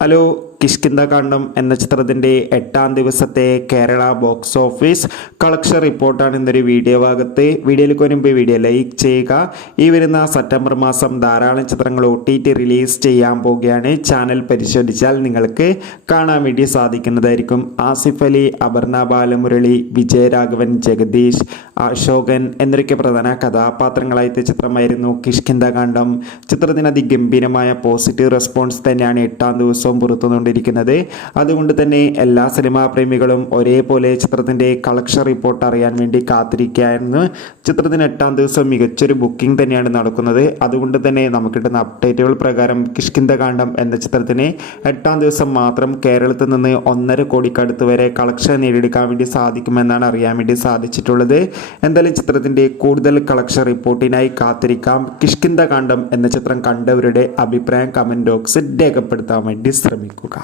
Hello. Kishkindha Kandam എന്ന ചിത്രത്തിൻ്റെ 8ാം ദിവസത്തെ കേരള ബോക്സ് ഓഫീസ് കളക്ഷൻ റിപ്പോർട്ടാണ് ഇന്നൊരു വീഡിയോ ഭാഗത്ത്. വീഡിയോയിലേക്ക് വരുമ്പോൾ വീഡിയോ ലൈക്ക് ചെയ്യുക. ഈ വരുന്ന സെപ്റ്റംബർ മാസം ധാരാളം ചിത്രങ്ങൾ OTT റിലീസ് ചെയ്യാൻ പോവുകയാണ്. ചാനൽ പരിശോധിച്ചാൽ നിങ്ങൾക്ക് കാണാൻ വേണ്ടി സാധിക്കുന്നതായിരിക്കും. ആസിഫ് അലി, അപർണ ബാലമുരളി, വിജയരാഘവൻ, ജഗദീഷ്, അശോകൻ എന്നൊക്കെ പ്രധാന കഥാപാത്രങ്ങളായ ചിത്രമായിരുന്നു കിഷ്കിന്ധാകാന്ഡം. ചിത്രത്തിന് അതിഗംഭീരമായ പോസിറ്റീവ് റെസ്പോൺസ് തന്നെയാണ് 8ാം ദിവസവും പുറത്തുകൊണ്ടിരിക്കുന്നത്. അതുകൊണ്ട് തന്നെ എല്ലാ സിനിമാ പ്രേമികളും ഒരേപോലെ ചിത്രത്തിൻ്റെ കളക്ഷൻ റിപ്പോർട്ട് അറിയാൻ വേണ്ടി കാത്തിരിക്കുകയായിരുന്നു. ചിത്രത്തിന് 8ാം ദിവസം മികച്ചൊരു ബുക്കിംഗ് തന്നെയാണ് നടക്കുന്നത്. അതുകൊണ്ട് തന്നെ നമുക്ക് കിട്ടുന്ന അപ്ഡേറ്റുകൾ പ്രകാരം കിഷ്കിന്ധാകാന്ഡം എന്ന ചിത്രത്തിന് 8ാം ദിവസം മാത്രം കേരളത്തിൽ നിന്ന് 1.5 കോടിക്കടുത്ത് വരെ കളക്ഷൻ നേടിയെടുക്കാൻ വേണ്ടി സാധിക്കുമെന്നാണ് അറിയാൻ വേണ്ടി സാധിച്ചിട്ടുള്ളത്. എന്തായാലും ചിത്രത്തിൻ്റെ കൂടുതൽ കളക്ഷൻ റിപ്പോർട്ടിനായി കാത്തിരിക്കാം. കിഷ്കിന്ധാകാന്ഡം എന്ന ചിത്രം കണ്ടവരുടെ അഭിപ്രായം കമൻറ്റ് ബോക്സിൽ രേഖപ്പെടുത്താൻ വേണ്ടി ശ്രമിക്കുക.